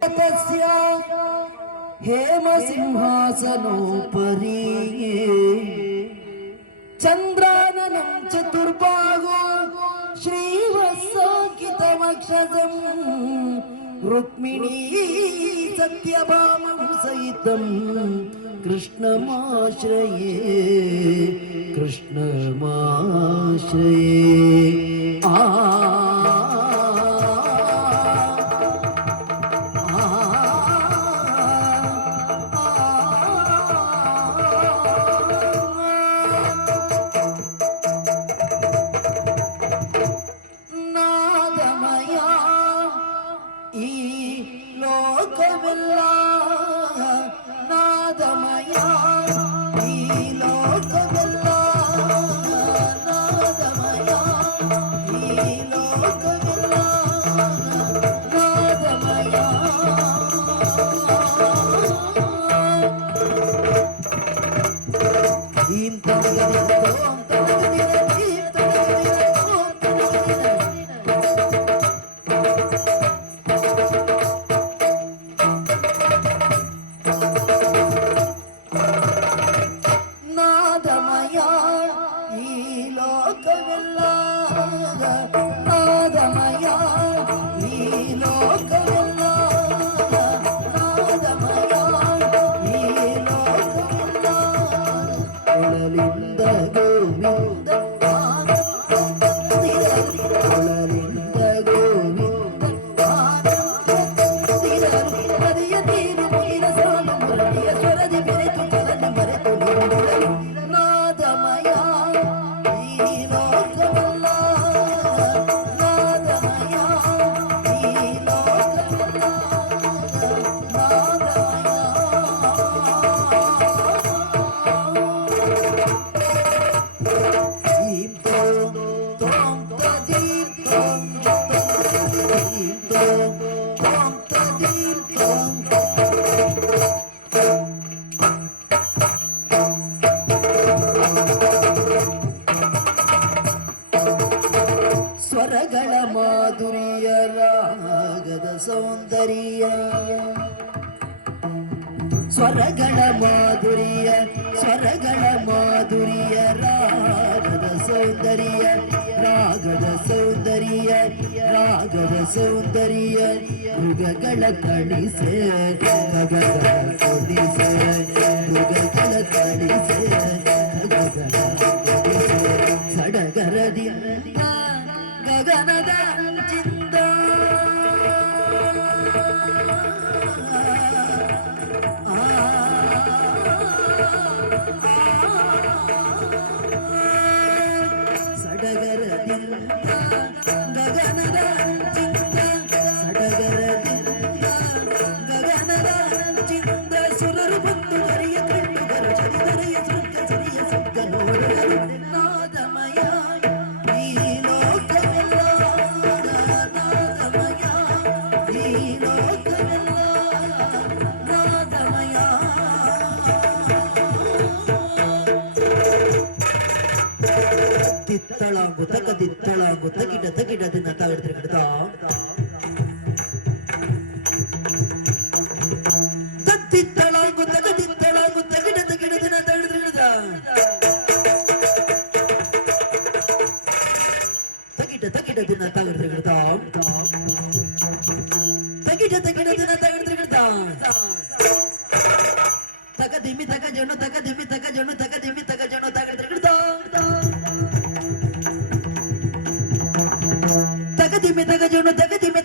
तस्य हेमसिंहासनोपरि चन्द्राननं चतुर्बाहो श्रीवत्साङ्कितमक्षसं रुक्मिणी सत्यभामं सहितं कृष्णमाश्रये ಸ್ವರಗಳ ಮಾಧುರ್ಯ ರಾಗದ ಸೌಂದರ್ಯ ಸ್ವರಗಳ ಮಾಧುರ್ಯ ರಾಗದ ಸೌಂದರ್ಯ ಮೃಗಗಳ ಕಳಿಸೆ ಗಗನ ಕೊಡಿಸೆ ಮೃಗಗಳ ಕಳಿಸೆ ಗಗನ ಸಡಗರದಿಂದ ಗಗನದ ಚಿಂದ ಸಡಗರದಿಂದ ಗಗನದ ಚಿಂದ ಗಗನದ ಚಿಂದ ಸುರರು ಬಂದು ಹರಿಯ ಕಂಡುಗರು ಚರಿದರೆಯ ಸುರ್ಗ ಸರಿಯ ಸುಗ್ಗ ನೋಡಲು ನಾದಮಯ ದಿತ್ತಳಾಗು ತಗಿಡ ದಿನ ತಾವಿಡ್ತೀರಿ ಗಿಡದ ತತ್ತಿತ್ತಳಾಗು ತಗಿಡ ದಿನ ತಾವಿಡ್ತೀರಿ ಗಿಡದ ತಗಿಡ ದಿನ ತಾವಿಡ್ತೀರಿ ಗಿಡದ ತಗಿಡ ದಿನ ತಾವಿಡ್ತೀರಿ ಗಿಡದ ತಗದಿಮ್ಮಿ ತಗ ಜಣ್ಣು ತಾಗಿಡ್ತೀರಿ ಗಿಡದ ತಗದಿಮ್ಮಿ